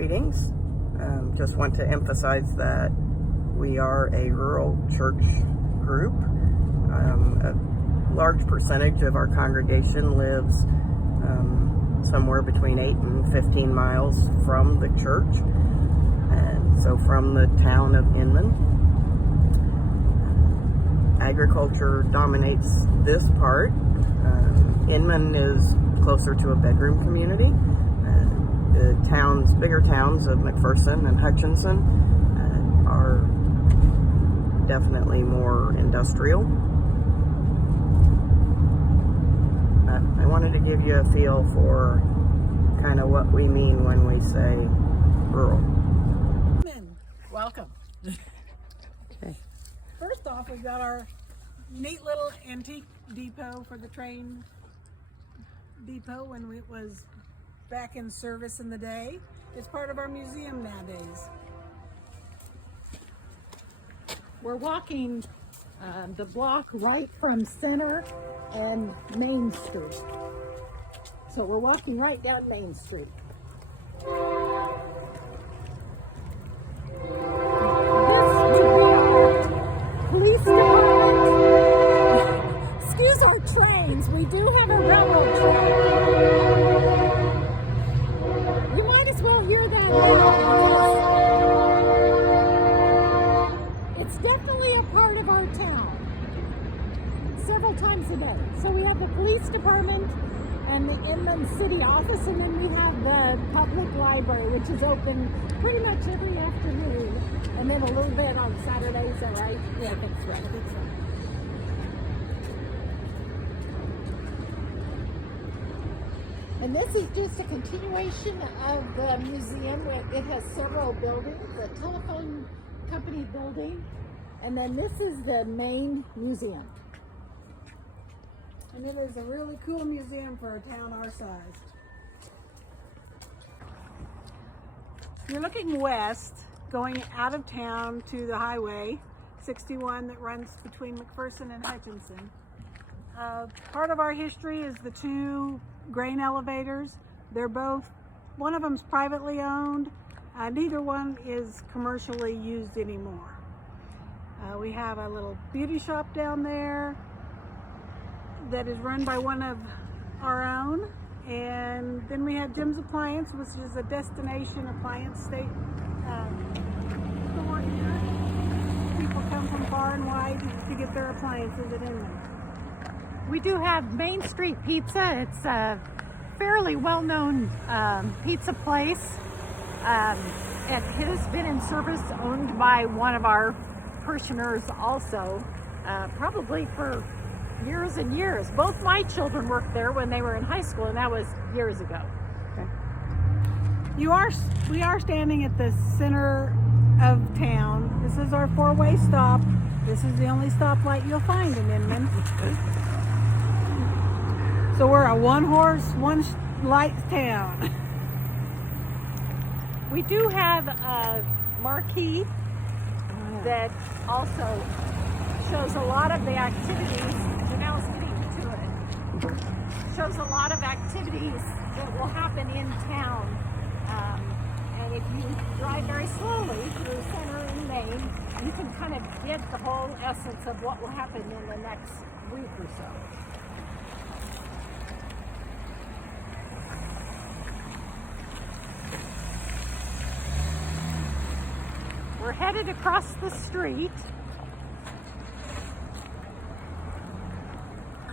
Greetings. Just want to emphasize that we are a rural church group. A large percentage of our congregation lives somewhere between 8 and 15 miles from the church, and so from the town of Inman. Agriculture dominates this part. Inman is closer to a bedroom community. The bigger towns of McPherson and Hutchinson are definitely more industrial. I wanted to give you a feel for kind of what we mean when we say rural. Welcome. Okay. First off, we've got our neat little antique depot for the train depot when it was back in service in the day. It's part of our museum nowadays. We're walking the block right from Center and Main Street. So we're walking right down Main Street. This would be our police department. Excuse our trains. We do have a railroad train. You might as well hear that now. It's definitely a part of our town. Several times a day. So we have the police department and the Inman City office, and then we have the public library, which is open pretty much every afternoon, and then a little bit on Saturdays, is that right? Yeah, that's right. That's right. And this is just a continuation of the museum. It has several buildings, the telephone company building, and then this is the main museum. And it is a really cool museum for a town our size. You're looking west, going out of town to the highway 61 that runs between McPherson and Hutchinson. Part of our history is the two grain elevators. They're both, one of them's privately owned. Neither one is commercially used anymore. We have a little beauty shop down there that is run by one of our own. And then we have Jim's Appliance, which is a destination appliance store here. People come from far and wide to get their appliances at Inman. We do have Main Street Pizza. It's a fairly well-known pizza place. It has been in service, owned by one of our parishioners also, probably for years and years. Both my children worked there when they were in high school, and that was years ago. Okay. We are standing at the center of town. This is our four-way stop. This is the only stoplight you'll find in Inman. So we're a one-horse, one-light town. We do have a marquee that also shows a lot of the activities. Janelle's getting to it. Shows a lot of activities that will happen in town. And if you drive very slowly through Center and Main, you can kind of get the whole essence of what will happen in the next week or so. We're headed across the street,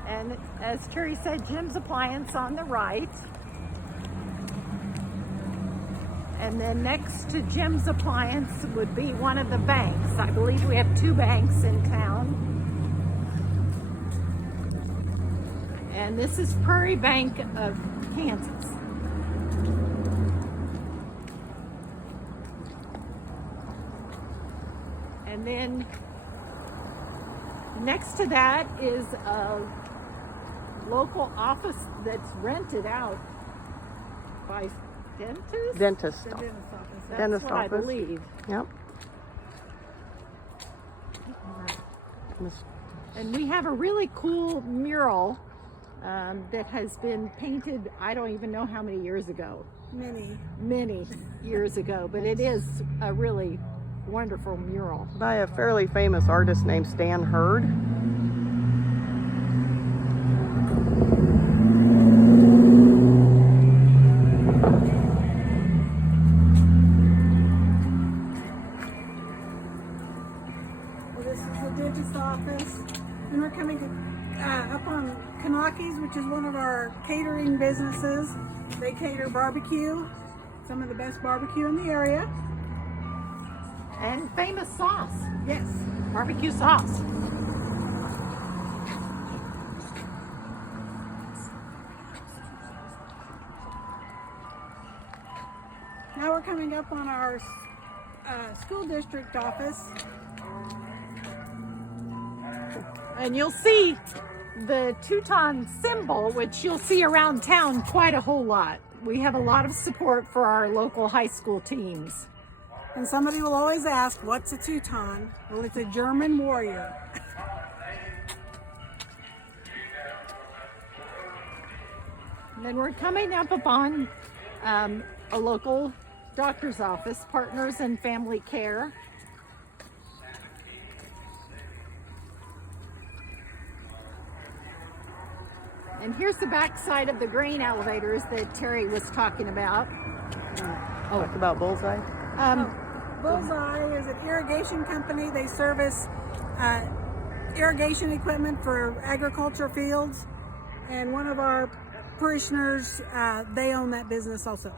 and as Terry said, Jim's Appliance on the right, and then next to Jim's Appliance would be one of the banks. I believe we have two banks in town, and this is Prairie Bank of Kansas. And then next to that is a local office that's rented out by dentists? Dentist. The dentist office. That's Dentist what I office. believe. Yep. And we have a really cool mural that has been painted, I don't even know how many years ago. Many years ago, but it is a really wonderful mural. By a fairly famous artist named Stan Hurd. This is the dentist office, and we're coming up on Kanaki's, which is one of our catering businesses. They cater barbecue, some of the best barbecue in the area. And famous sauce, Yes. barbecue sauce. Now we're coming up on our school district office. And you'll see the Teuton symbol, which you'll see around town quite a whole lot. We have a lot of support for our local high school teams. And somebody will always ask, what's a Teuton? Well, it's a German warrior. And then we're coming up upon a local doctor's office, Partners in Family Care. And here's the back side of the grain elevators that Terry was talking about. Talk about Bullseye. Bullseye is an irrigation company. They service irrigation equipment for agriculture fields. And one of our parishioners, they own that business also.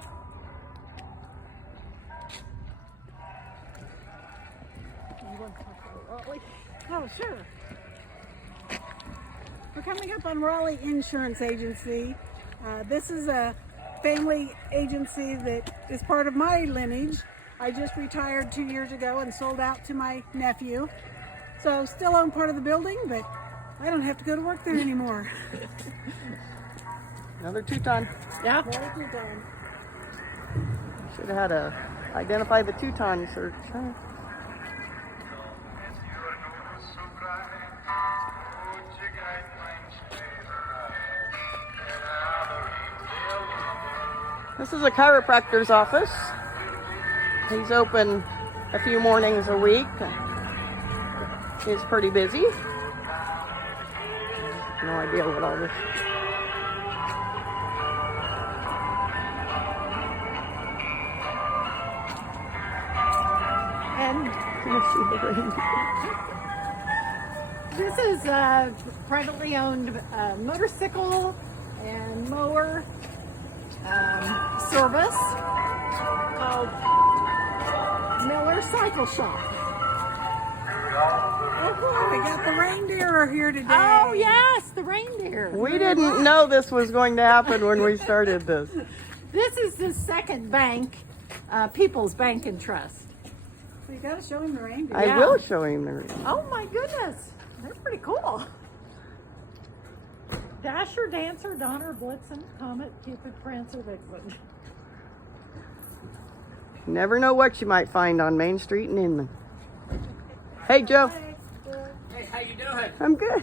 Oh, sure. We're coming up on Raleigh Insurance Agency. This is a family agency that is part of my lineage. I just retired 2 years ago and sold out to my nephew. So still own part of the building, but I don't have to go to work there anymore. Another Teuton. Yeah. Very good time. Should have had a identify the Teuton search. Huh? This is a chiropractor's office. He's open a few mornings a week. He's pretty busy. No idea what all this. And this is a privately owned motorcycle and mower service called Miller Cycle Shop. Oh, boy, we got the reindeer here today. Oh yes, the reindeer. We didn't know this was going to happen when we started this. This is the second bank, People's Bank and Trust. So you got to show him the reindeer. I will show him the ring. Oh my goodness, they're pretty cool. Dasher, Dancer, Donner, Blitzen, Comet, Cupid, Prancer, Vixen. You never know what you might find on Main Street in Inman. Hey, Joe. Hey, how you doing? I'm good.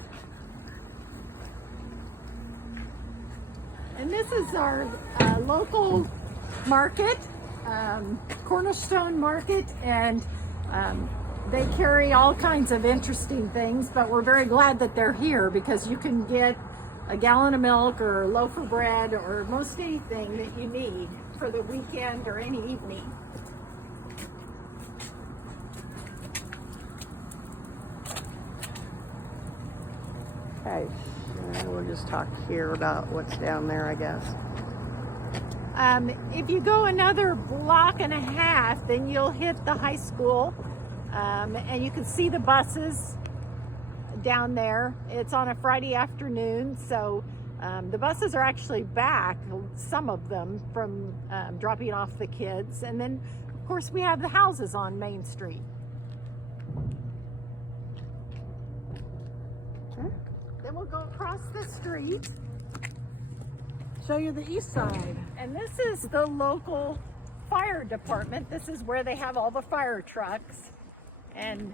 And this is our local market, Cornerstone Market, and they carry all kinds of interesting things, but we're very glad that they're here because you can get a gallon of milk or a loaf of bread or most anything that you need for the weekend or any evening. Okay, we'll just talk here about what's down there, I guess. If you go another block and a half, then you'll hit the high school, and you can see the buses down there. It's on a Friday afternoon, so the buses are actually back, some of them, from dropping off the kids. And then, of course, we have the houses on Main Street. Then we'll go across the street. Show you the east side. And this is the local fire department. This is where they have all the fire trucks. And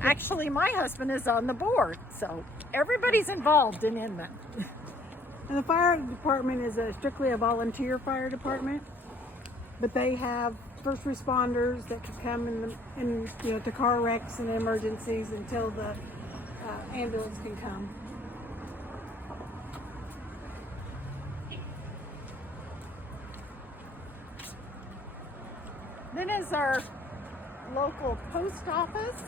Actually, my husband is on the board, so everybody's involved in Inman. And the fire department is strictly a volunteer fire department, but they have first responders that could come in to car wrecks and emergencies until the ambulance can come. Then is our local post office.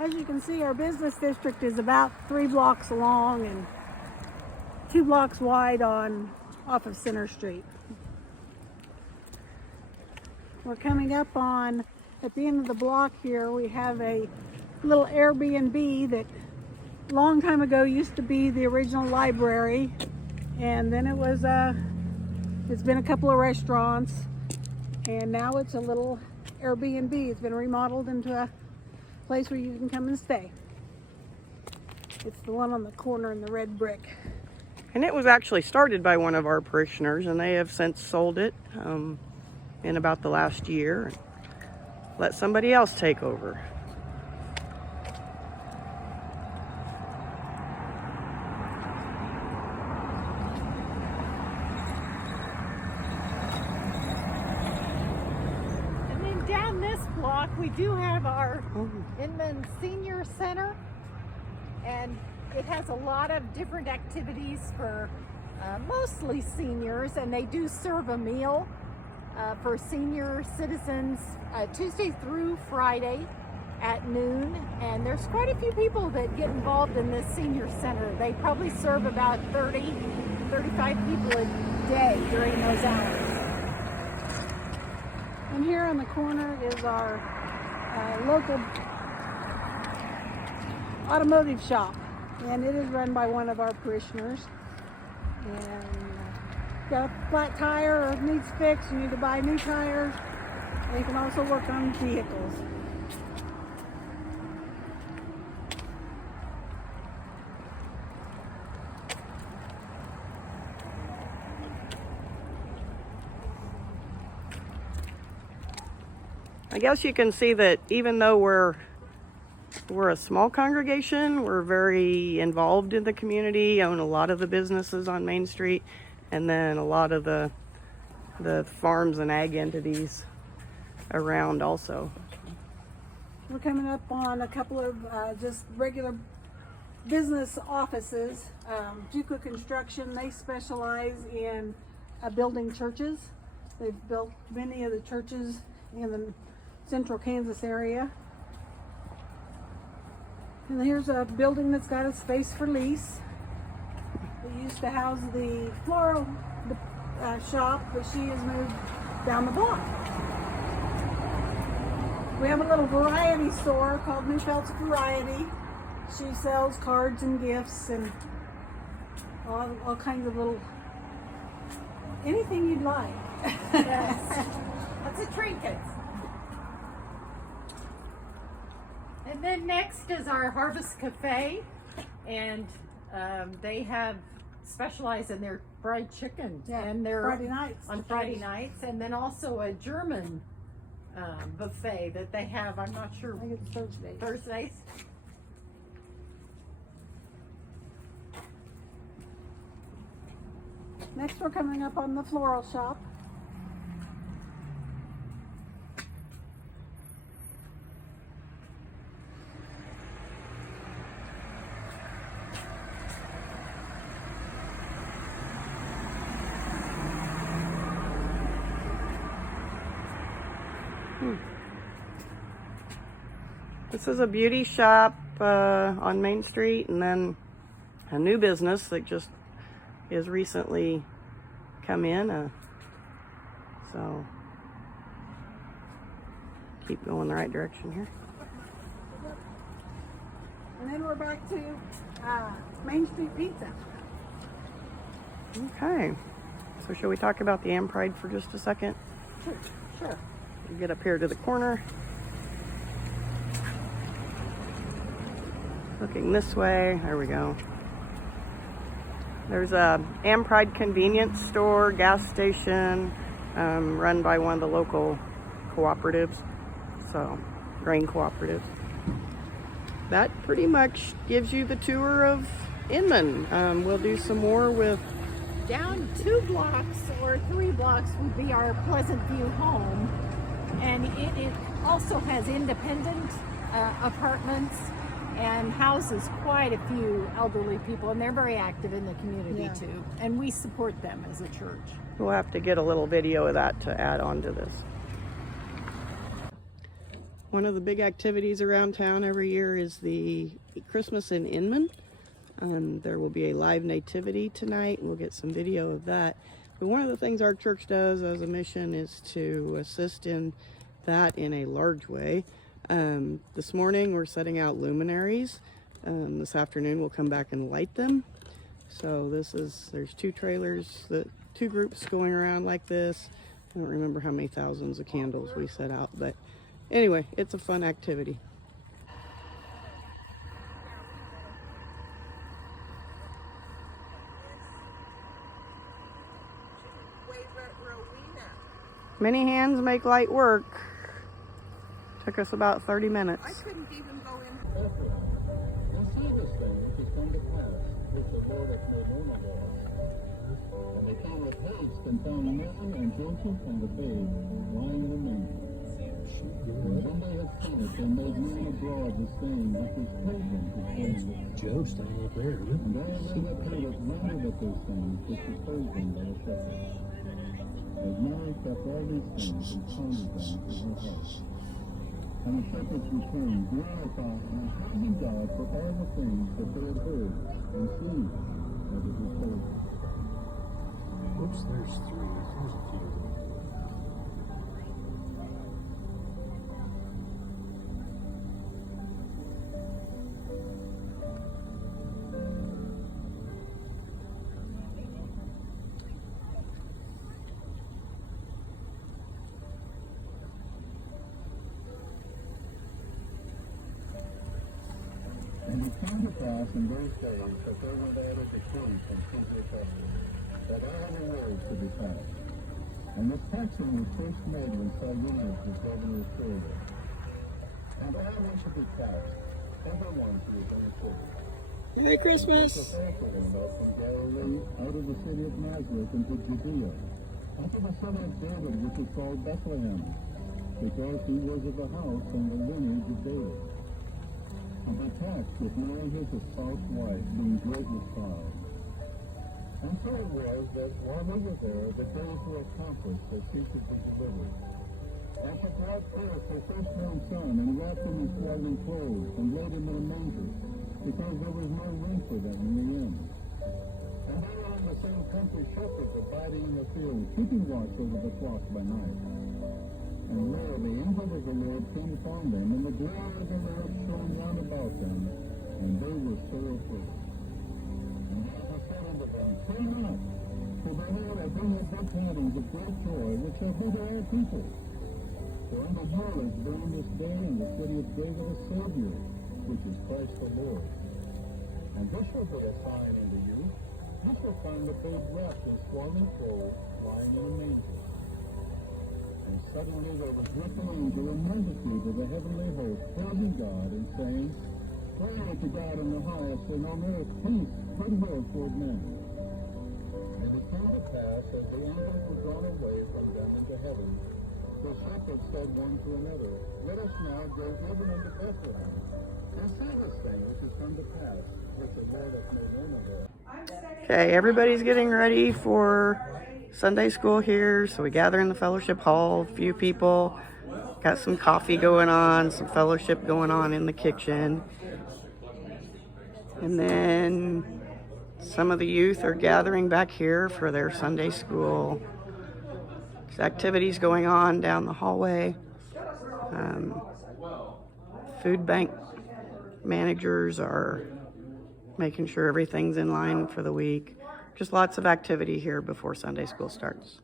As you can see, our business district is about 3 blocks long and 2 blocks wide off of Center Street. We're coming up on, at the end of the block here, we have a little Airbnb that a long time ago used to be the original library, and then it's been a couple of restaurants, and now it's a little Airbnb. It's been remodeled into a place where you can come and stay. It's the one on the corner in the red brick. And it was actually started by one of our parishioners, and they have since sold it in about the last year and let somebody else take over. Down this block, we do have our Inman Senior Center, and it has a lot of different activities for mostly seniors, and they do serve a meal for senior citizens Tuesday through Friday at noon, and there's quite a few people that get involved in this senior center. They probably serve about 30, 35 people a day during those hours. And here on the corner is our local automotive shop, and it is run by one of our parishioners. And got a flat tire or needs fixed, you need to buy new tires. They can also work on vehicles. I guess you can see that even though we're a small congregation, we're very involved in the community, own a lot of the businesses on Main Street, and then a lot of the farms and ag entities around also. We're coming up on a couple of just regular business offices. Juco Construction, they specialize in building churches. They've built many of the churches in the central Kansas area. And here's a building that's got a space for lease. It used to house the floral shop, but she has moved down the block. We have a little variety store called Newfelt's Variety. She sells cards and gifts and all kinds of little, anything you'd like. Yes. Lots of trinkets. And then next is our Harvest Cafe, and they have specialized in their fried chicken and their Friday nights. on Friday nights, and then also a German buffet that they have. I'm not sure. I think it's Thursdays. Thursdays. Next, we're coming up on the floral shop. This is a beauty shop on Main Street, and then a new business that just is recently come in. So keep going the right direction here. And then we're back to Main Street Pizza. Okay, so shall we talk about the Am Pride for just a second? Sure. We get up here to the corner. Looking this way, there we go. There's a Pride convenience store, gas station, run by one of the local cooperatives, so grain cooperatives. That pretty much gives you the tour of Inman. We'll do some more with... Down 2 blocks or 3 blocks would be our Pleasant View home, and it also has independent apartments and houses quite a few elderly people, and they're very active in the community too, and we support them as a church. We'll have to get a little video of that to add on to this. One of the big activities around town every year is the Christmas in Inman. There will be a live nativity tonight. We'll get some video of that. But one of the things our church does as a mission is to assist in that in a large way. This morning we're setting out luminaries. This afternoon we'll come back and light them. So there's 2 trailers, 2 groups going around like this. I don't remember how many thousands of candles we set out, but anyway, it's a fun activity. Many hands make light work. Took us about 30 minutes. I couldn't even go in. And see this thing which has come to pass, which the Lord hath made known unto us. And they came with haste and found Mary and Joseph and the babe lying in a manger. And when they had seen it, they made known abroad the saying which was told them concerning it. Joe standing up there. And all they that heard it wondered at those things which were told them by the shepherds. As Mary kept all these things and pondered them in her heart. And the shepherds returned, glorifying and praising God for all the things that they had heard and seen as it was told them. Oops, there's 3. There's a few. And it came to pass in those days that there went out a decree from Caesar Augustus, that all the world should be taxed. And this taxing was first made when Cyrenius was governor of Syria. And all went to be taxed, everyone who was in the city. Merry Christmas! The also went up from Galilee, out of the city of Nazareth into Judea, unto the son of David, which is called Bethlehem, because he was of the house and the lineage of David. And they taxed with Mary his espoused wife, being greatly tried. And so it was that while they were there, the days were accomplished that she should be delivered. And she brought forth her firstborn son, and wrapped him in swaddling clothes, and laid him in a manger, because there was no room for them in the inn. And they were in the same country shepherds abiding in the field, keeping watch over the flock by night. And lo, the angel of the Lord came upon them, and the glory of the Lord shone round about them, and they were so afraid. And Jesus said unto them, Fear not, for behold, I bring you good tidings of great joy, which shall be to all people. For unto you is born this day in the city of David a Savior, which is Christ the Lord. And this shall be a sign unto you: you shall find the babe wrapped in swaddling clothes, lying in a manger. And suddenly there was with the angel a multitude of the heavenly host, praising God, and saying, Glory to God in the highest, and on earth peace, goodwill toward men. And it came to pass, as the angels were drawn away from them into heaven, the shepherds said one to another, Let us now go even unto Bethlehem, and see this thing which is come to pass, which the Lord hath made known unto us. Okay, everybody's getting ready for Sunday school here, so we gather in the fellowship hall, a few people, got some coffee going on, some fellowship going on in the kitchen, and then some of the youth are gathering back here for their Sunday school. There's activities going on down the hallway. Food bank managers are making sure everything's in line for the week. Just lots of activity here before Sunday school starts.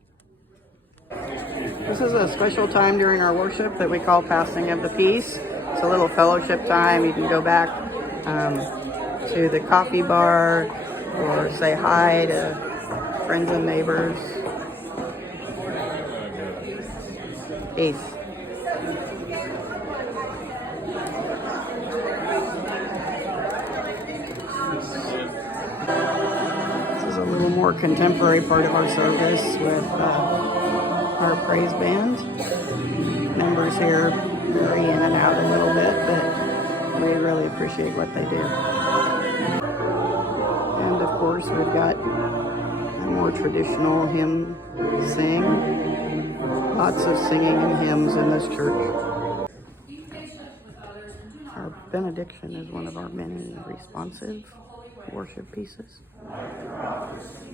This is a special time during our worship that we call Passing of the Peace. It's a little fellowship time. You can go back to the coffee bar or say hi to friends and neighbors. Peace. This is a little more contemporary part of our service with our praise band. Members here vary in and out a little bit, but we really appreciate what they do. And of course, we've got a more traditional hymn sing. Lots of singing and hymns in this church. Our benediction is one of our many responsive worship pieces.